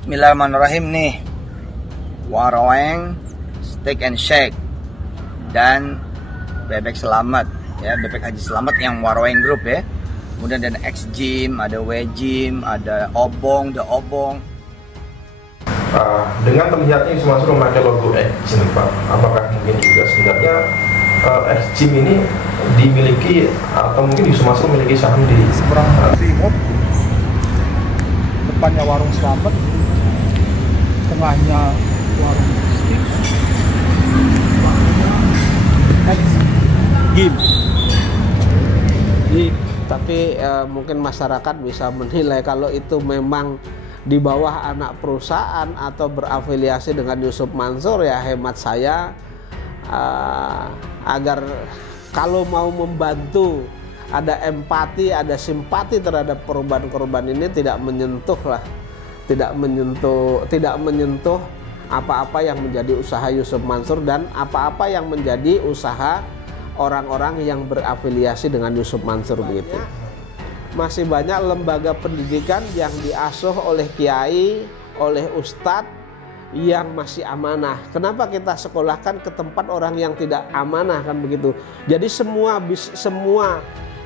Bismillahirrahmanirrahim nih. Waroeng, Steak and Shake, dan Bebek Selamat ya, Bebek Haji Selamat yang Waroeng Group ya. Kemudian ada X-Gym, ada W-Gym, ada Obong, The Obong. Dengan terlihatnya Yusumansur memakai logo X-Gym, Pak, apakah mungkin juga sebenarnya X-Gym ini dimiliki atau mungkin Yusumansur memiliki saham di seberang Brimob, depannya warung Selamat, tengahnya warung Steak, X-Gym. Tapi mungkin masyarakat bisa menilai kalau itu memang di bawah anak perusahaan atau berafiliasi dengan Yusuf Mansur, ya hemat saya agar kalau mau membantu, ada empati, ada simpati terhadap korban-korban ini, tidak menyentuh apa-apa yang menjadi usaha Yusuf Mansur dan apa-apa yang menjadi usaha orang-orang yang berafiliasi dengan Yusuf Mansur begitu. Masih banyak lembaga pendidikan yang diasuh oleh kiai, oleh ustadz yang masih amanah. Kenapa kita sekolahkan ke tempat orang yang tidak amanah, kan begitu? Jadi semua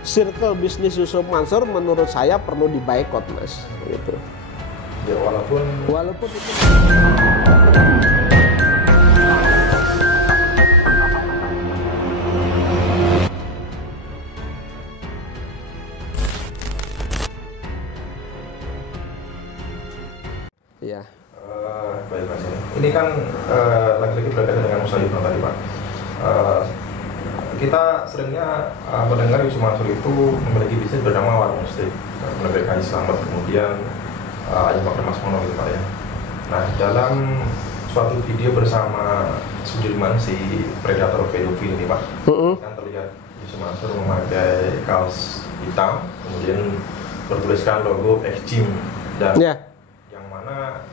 circle bisnis Yusuf Mansur menurut saya perlu diboikot, Mas. Gitu. Ya, walaupun itu ya. Baik, Mas. Ini kan lagi-lagi berkaitan dengan usaha Ibnu tadi, Pak. Kita seringnya mendengar Yusuf Mansur itu memiliki bisnis bernama Warung Steak, Bebek Haji Selamat, kemudian Ayam Bakar Mas Mono gitu, Pak ya. Nah, dalam suatu video bersama Sudirman, si predator pedofil ini, Pak, kan terlihat Yusuf Mansur memakai kaos hitam, kemudian bertuliskan logo X-Gym, dan yang mana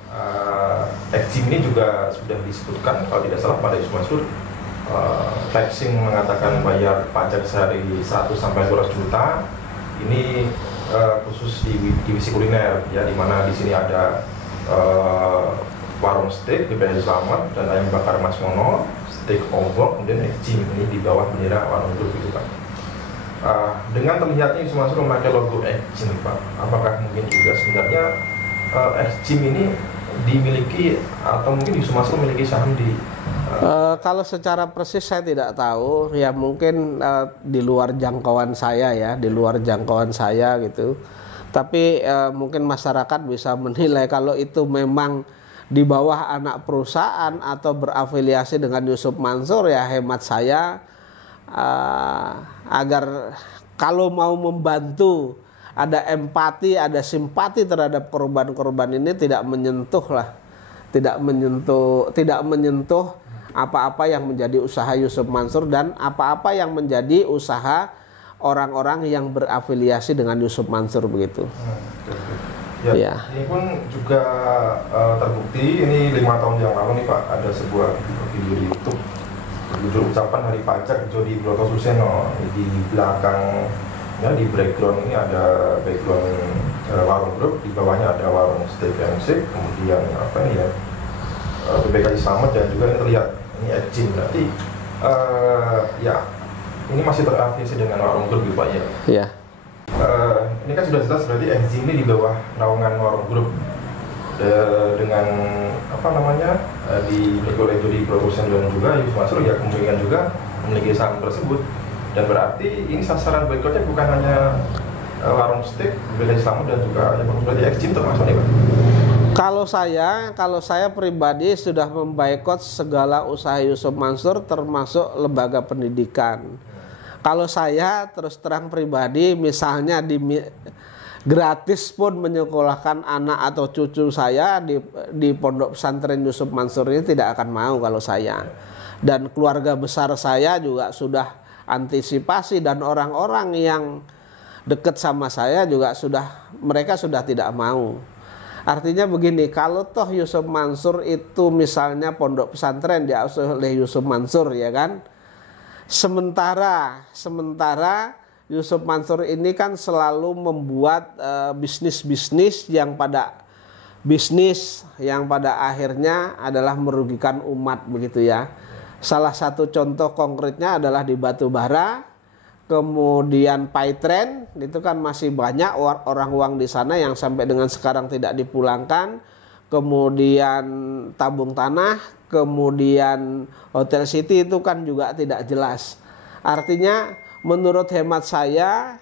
X-Gym ini juga sudah disebutkan kalau tidak salah pada Yusuf Mansur flexing mengatakan bayar pajak sehari 100 sampai 200 juta. Ini khusus di divisi kuliner ya, di mana di sini ada warung steak, Bebek Haji Selamat, dan Ayam Bakar Mas Mono, Steak Obong, kemudian X-Gym ini di bawah bendera warung grup itu, Pak. Dengan terlihatnya Yusuf Mansur memakai logo X-Gym, Pak, apakah mungkin juga sebenarnya X-Gym ini dimiliki atau mungkin Yusuf Mansur memiliki saham di kalau secara persis saya tidak tahu, ya mungkin di luar jangkauan saya ya, gitu. Tapi mungkin masyarakat bisa menilai kalau itu memang di bawah anak perusahaan atau berafiliasi dengan Yusuf Mansur, ya hemat saya agar kalau mau membantu, ada empati, ada simpati terhadap korban-korban ini, tidak menyentuh apa-apa yang menjadi usaha Yusuf Mansur dan apa-apa yang menjadi usaha orang-orang yang berafiliasi dengan Yusuf Mansur begitu. Ya. Ini pun juga terbukti, ini 5 tahun yang lalu nih, Pak, ada sebuah video di YouTube berjudul ucapan hari pajak Jody Broto Suseno. Di belakang ya, di background ini ada background warung grup, di bawahnya ada warung Steak and Shake, kemudian apa ini ya, Bebek Haji Selamat, dan juga ini terlihat ini X-Gym. Berarti ya ini masih terafiliasi dengan warung grup gitu, Pak ya. Iya. Ini kan sudah jelas berarti X-Gym ini di bawah naungan warung grup dengan apa namanya dimiliki oleh Jody Production, dan juga Yusuf Mansur ya kemungkinan juga memiliki saham tersebut, dan berarti ini sasaran boikotnya bukan hanya warung steak, Bebek Haji Selamat, dan juga yang berarti X-Gym termasuk nih, Pak. Kalau saya pribadi sudah memboikot segala usaha Yusuf Mansur, termasuk lembaga pendidikan. Kalau saya terus terang pribadi, misalnya gratis pun menyekolahkan anak atau cucu saya di pondok pesantren Yusuf Mansur ini, tidak akan mau kalau saya. Dan keluarga besar saya juga sudah antisipasi, dan orang-orang yang dekat sama saya juga mereka sudah tidak mau. Artinya begini, kalau toh Yusuf Mansur itu misalnya pondok pesantren diasuh oleh Yusuf Mansur, ya kan, sementara Yusuf Mansur ini kan selalu membuat bisnis-bisnis yang pada bisnis yang pada akhirnya adalah merugikan umat begitu ya. Salah satu contoh konkretnya adalah di batubara, kemudian Paitren, itu kan masih banyak orang uang di sana yang sampai dengan sekarang tidak dipulangkan. Kemudian tabung tanah, kemudian Hotel City itu kan juga tidak jelas. Artinya menurut hemat saya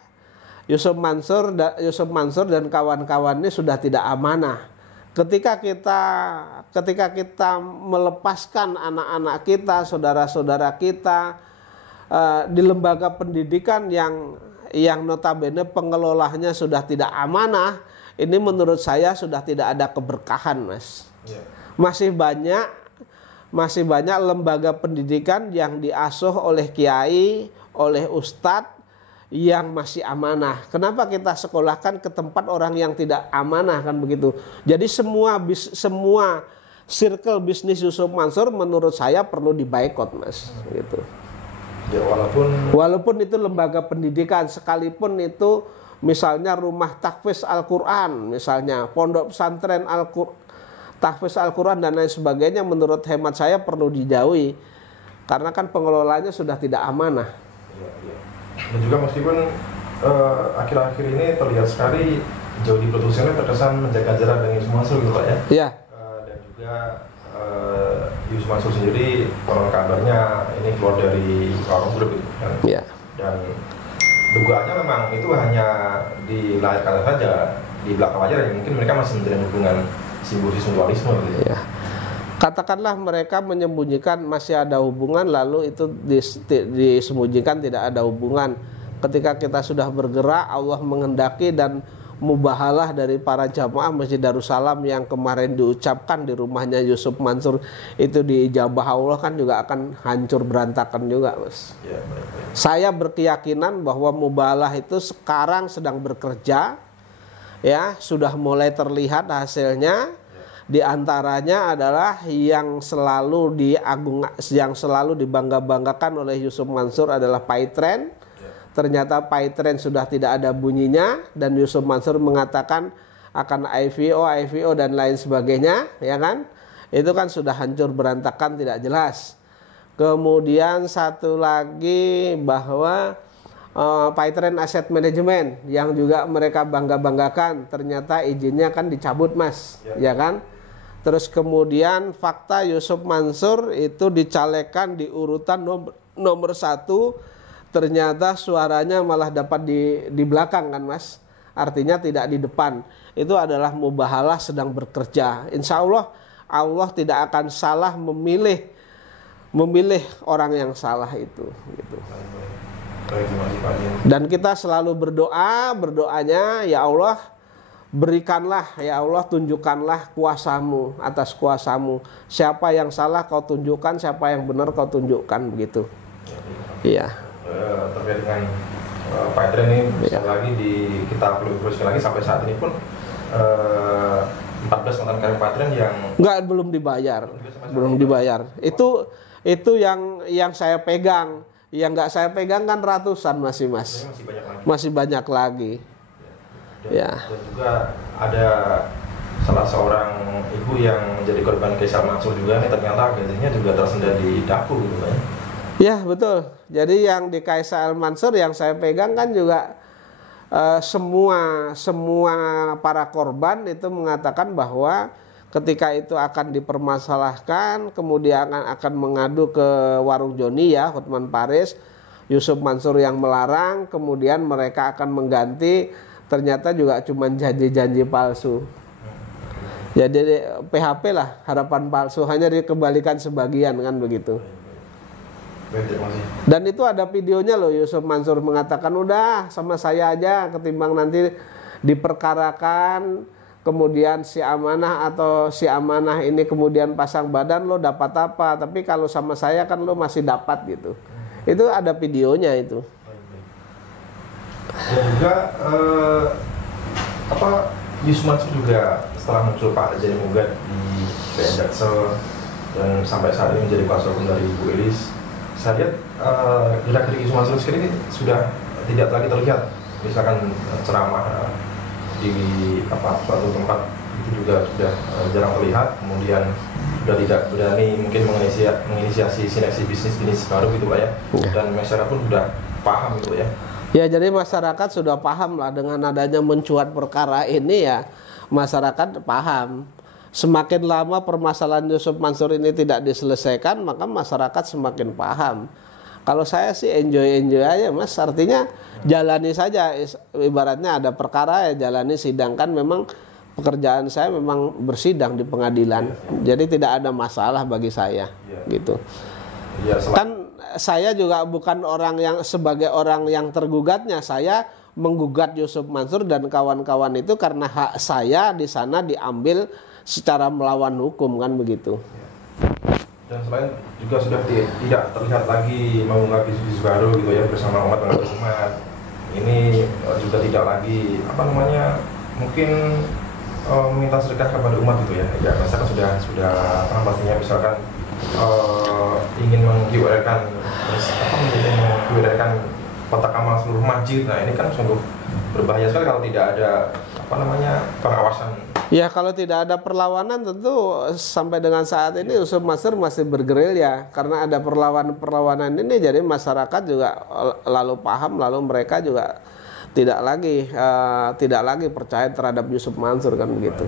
Yusuf Mansur dan kawan-kawan ini sudah tidak amanah. Ketika kita melepaskan anak-anak kita, saudara-saudara kita di lembaga pendidikan yang notabene pengelolanya sudah tidak amanah, ini menurut saya sudah tidak ada keberkahan, Mas. Masih banyak lembaga pendidikan yang diasuh oleh kiai, oleh ustadz yang masih amanah. Kenapa kita sekolahkan ke tempat orang yang tidak amanah, kan begitu? Jadi semua circle bisnis Yusuf Mansur menurut saya perlu diboikot, Mas, gitu. Ya, walaupun itu lembaga pendidikan, sekalipun itu misalnya rumah tahfiz Al-Quran, misalnya pondok pesantren tahfiz Al-Quran dan lain sebagainya, menurut hemat saya perlu dijauhi karena kan pengelolanya sudah tidak amanah. Dan juga meskipun akhir-akhir ini terlihat sekali Jody Produksinya terkesan menjaga jarak dengan Yusuf Mansur gitu Pak ya. Iya. Dan juga Yusuf Mansur sendiri konon kabarnya ini keluar dari warung grup gitu kan. Iya. Dan dugaannya memang itu hanya di layar kaca saja, di belakang aja, dan mungkin mereka masih menjalin hubungan simbiosis mutualisme gitu. Iya. Katakanlah mereka menyembunyikan masih ada hubungan, lalu itu disembunyikan tidak ada hubungan. Ketika kita sudah bergerak, Allah menghendaki dan mubahalah dari para jamaah Masjid Darussalam yang kemarin diucapkan di rumahnya Yusuf Mansur itu diijabah Allah, kan juga akan hancur berantakan juga, Mas. Ya, baik. Saya berkeyakinan bahwa mubahalah itu sekarang sedang bekerja, ya, sudah mulai terlihat hasilnya. Di antaranya adalah yang selalu dibangga-banggakan oleh Yusuf Mansur adalah Paitren. Ternyata Paitren sudah tidak ada bunyinya dan Yusuf Mansur mengatakan akan IVO dan lain sebagainya, ya kan? Itu kan sudah hancur berantakan, tidak jelas. Kemudian satu lagi bahwa Paitren Asset Management yang juga mereka bangga-banggakan, ternyata izinnya kan dicabut, Mas, ya kan? Terus kemudian fakta Yusuf Mansur itu dicalekan di urutan nomor 1, ternyata suaranya malah dapat di belakang kan, Mas. Artinya tidak di depan. Itu adalah mubahalah sedang bekerja. Insya Allah tidak akan salah memilih orang yang salah itu gitu. Dan kita selalu berdoanya, ya Allah, berikanlah, ya Allah, tunjukkanlah kuasamu atas kuasamu. Siapa yang salah kau tunjukkan, siapa yang benar kau tunjukkan, begitu. Iya. Terkait dengan Paitren ini, sekali lagi kita perlu sekali lagi sampai saat ini pun 14 mantan karyawan Paitren yang belum dibayar. Itu yang saya pegang. Yang nggak saya pegang kan ratusan masih, Mas. Masih banyak lagi. Dan juga ada salah seorang ibu yang menjadi korban Kaisar Mansur juga, nih ternyata gajinya juga tersendat di dapur gitu kan. Ya, betul. Jadi yang di Kaisar Mansur yang saya pegang kan juga semua para korban itu mengatakan bahwa ketika itu akan dipermasalahkan, kemudian akan mengadu ke warung Joni, ya, Hotman Paris, Yusuf Mansur yang melarang, kemudian mereka akan mengganti. Ternyata juga cuma janji-janji palsu. Jadi PHP lah, harapan palsu, hanya dikembalikan sebagian, kan begitu. Dan itu ada videonya loh, Yusuf Mansur mengatakan udah sama saya aja, ketimbang nanti diperkarakan, kemudian si amanah ini kemudian pasang badan, lo dapat apa, tapi kalau sama saya kan lo masih dapat gitu. Itu ada videonya itu. Dan juga Yusuf Mansur juga setelah muncul Pak Jani Mugat di PN Jaksel dan sampai saat ini menjadi kuasa hukum dari Ibu Elis, saya lihat gerak-gerik Yusuf Mansur sekarang ini sudah tidak lagi terlihat misalkan ceramah di suatu tempat gitu itu juga sudah jarang terlihat, kemudian sudah tidak berani mungkin menginisiasi sinergi bisnis baru gitu Pak ya, dan masyarakat pun sudah paham gitu ya. Ya, jadi masyarakat sudah paham lah dengan adanya mencuat perkara ini ya, masyarakat paham. Semakin lama permasalahan Yusuf Mansur ini tidak diselesaikan, maka masyarakat semakin paham. Kalau saya sih enjoy aja Mas, artinya jalani saja, ibaratnya ada perkara ya jalani, sidangkan memang pekerjaan saya memang bersidang di pengadilan, jadi tidak ada masalah bagi saya, gitu. Kan saya juga bukan orang yang sebagai orang yang tergugatnya, saya menggugat Yusuf Mansur dan kawan-kawan itu karena hak saya di sana diambil secara melawan hukum, kan begitu. Dan selain juga sudah tidak terlihat lagi mengunggah bisnis baru gitu ya bersama umat dengan umat. Ini juga tidak lagi mungkin meminta sedekah kepada umat gitu ya. Ya masyarakat sudah paham pastinya, misalkan ingin menggiurkan kotak amal seluruh masjid. Nah ini kan sungguh berbahaya sekali kalau tidak ada pengawasan. Ya kalau tidak ada perlawanan tentu sampai dengan saat ini Yusuf Mansur masih bergerilya, karena ada perlawanan ini, jadi masyarakat juga lalu paham, lalu mereka juga tidak lagi percaya terhadap Yusuf Mansur, kan begitu.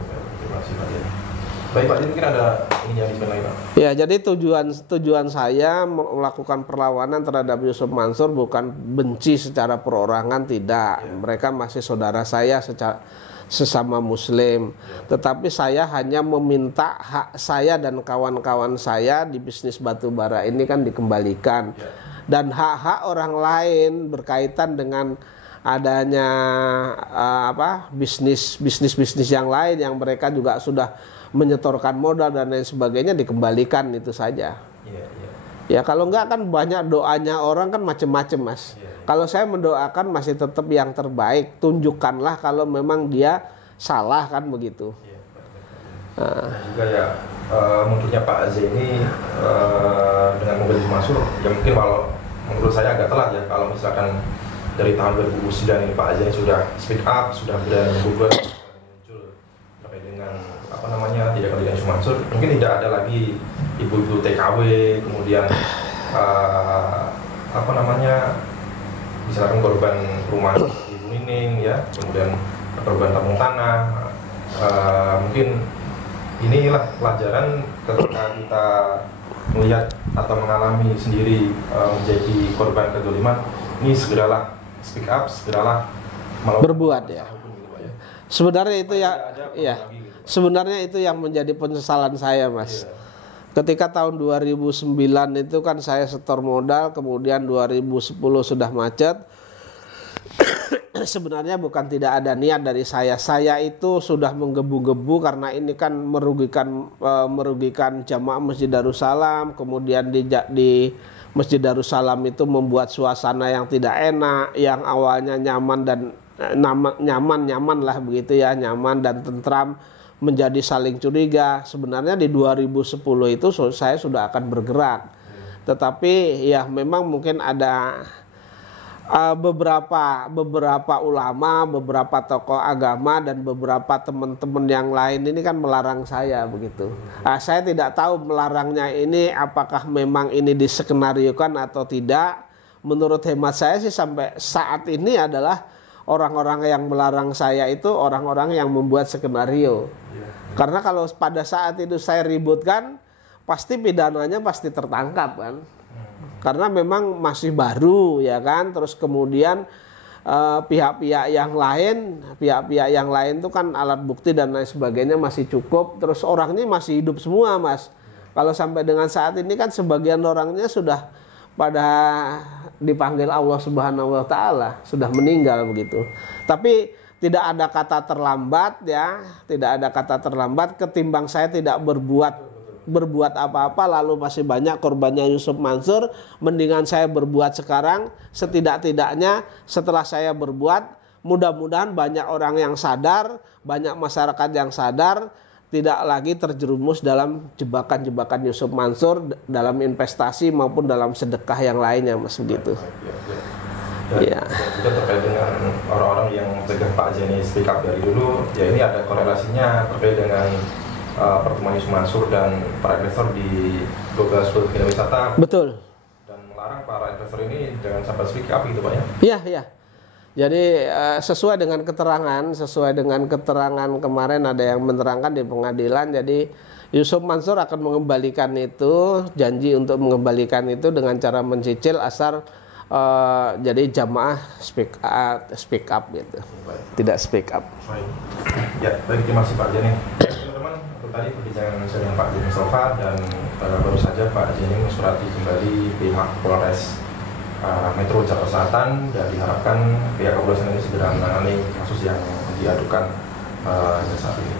Baik Pak, mungkin ada ini yang lain Pak. Ya, jadi tujuan saya melakukan perlawanan terhadap Yusuf Mansur bukan benci secara perorangan, tidak. Mereka masih saudara saya sesama Muslim. Tetapi saya hanya meminta hak saya dan kawan-kawan saya di bisnis batu bara ini kan dikembalikan. Dan hak-hak orang lain berkaitan dengan adanya bisnis yang lain yang mereka juga sudah menyetorkan modal dan lain sebagainya dikembalikan, itu saja. Ya kalau enggak kan banyak doanya orang kan macam-macam Mas. Kalau saya mendoakan masih tetap yang terbaik, tunjukkanlah kalau memang dia salah, kan begitu. Juga ya mundurnya Pak Zaini dengan mobil Mansur ya mungkin kalau menurut saya agak telat ya, kalau misalkan dari tahun 2009 ini Pak Zaini sudah speak up, sudah berani membuat muncul terkait dengan tidak dengan Yusuf Mansur, mungkin tidak ada lagi ibu-ibu TKW, kemudian misalkan korban rumah Ibu Nining ya, kemudian korban tabung tanah. Mungkin inilah pelajaran ketika kita melihat atau mengalami sendiri menjadi korban kezaliman, ini segeralah speak up, segeralah berbuat ya. Sebenarnya itu sebenarnya itu yang menjadi penyesalan saya Mas. Ketika tahun 2009 itu kan saya setor modal, kemudian 2010 sudah macet. Sebenarnya bukan tidak ada niat dari saya itu sudah menggebu-gebu karena ini kan merugikan jamaah Masjid Darussalam. Kemudian di Masjid Darussalam itu membuat suasana yang tidak enak, yang awalnya nyaman lah begitu ya, nyaman dan tentram menjadi saling curiga. Sebenarnya di 2010 itu saya sudah akan bergerak, tetapi ya memang mungkin ada beberapa ulama, beberapa tokoh agama dan beberapa teman-teman yang lain ini kan melarang saya begitu. Saya tidak tahu melarangnya ini apakah memang ini diskenariokan atau tidak. Menurut hemat saya sih sampai saat ini adalah orang-orang yang melarang saya itu orang-orang yang membuat skenario. Karena kalau pada saat itu saya ributkan, pasti pidananya pasti tertangkap kan. Karena memang masih baru ya kan. Terus kemudian pihak-pihak yang lain itu kan alat bukti dan lain sebagainya masih cukup. Terus orangnya masih hidup semua Mas. Kalau sampai dengan saat ini kan sebagian orangnya sudah pada dipanggil Allah Subhanahu wa taala, sudah meninggal begitu. Tapi tidak ada kata terlambat ya, tidak ada kata terlambat ketimbang saya tidak berbuat apa-apa lalu masih banyak korbannya Yusuf Mansur, mendingan saya berbuat sekarang. Setidak-tidaknya setelah saya berbuat, mudah-mudahan banyak orang yang sadar, banyak masyarakat yang sadar, tidak lagi terjerumus dalam jebakan-jebakan Yusuf Mansur dalam investasi maupun dalam sedekah yang lainnya Mas begitu. Dan juga terkait dengan orang-orang yang mencegah Pak Zeni speak up dari dulu, ya ini ada korelasinya terkait dengan pertemuan Yusuf Mansur dan para investor di 12 Bidang Wisata. Betul. Dan melarang para investor ini jangan sampai speak up gitu Pak ya? Iya, iya. Jadi sesuai dengan keterangan kemarin ada yang menerangkan di pengadilan, jadi Yusuf Mansur akan mengembalikan itu, janji untuk mengembalikan itu dengan cara mencicil asal jadi jamaah speak up gitu. Baik. Tidak speak up. Baik. Ya, baik, terima kasih Pak Zeni. Teman-teman, itu tadi perbincangan saya dengan Pak Zeni Mustafa, dan baru saja Pak Zeni mensurati kembali pihak Polres Metro Jakarta Selatan, dan diharapkan pihak kepolisian ini segera menangani kasus yang diadukan saat ini.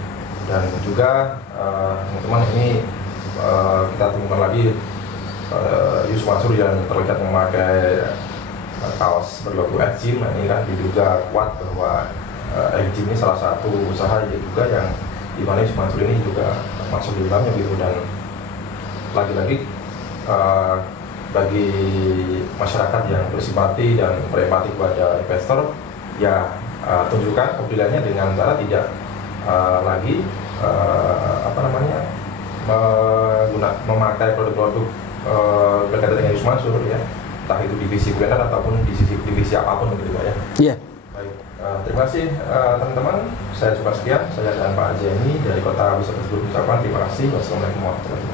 Dan juga teman-teman, ini kita temukan lagi Yusuf Mansur yang terlihat memakai kaos berlogo Exim. Nah, ini kan diduga kuat bahwa Exim ini salah satu usaha juga yang dimana Yusuf Mansur ini juga masuk di dalamnya gitu. Dan lagi-lagi bagi masyarakat yang bersimpati dan berempati kepada investor, ya tunjukkan kepeduliannya dengan cara tidak lagi memakai produk-produk berkaitan dengan Yusuf Mansur ya, entah itu divisi kuliner ataupun divisi apapun gitu Pak ya. Iya. Baik, terima kasih teman-teman. Saya coba sekian, saya dan Pak Zeni dari Kota Wisata tersebut mengucapkan terima kasih. Wassalamualaikum warahmatullahi wabarakatuh.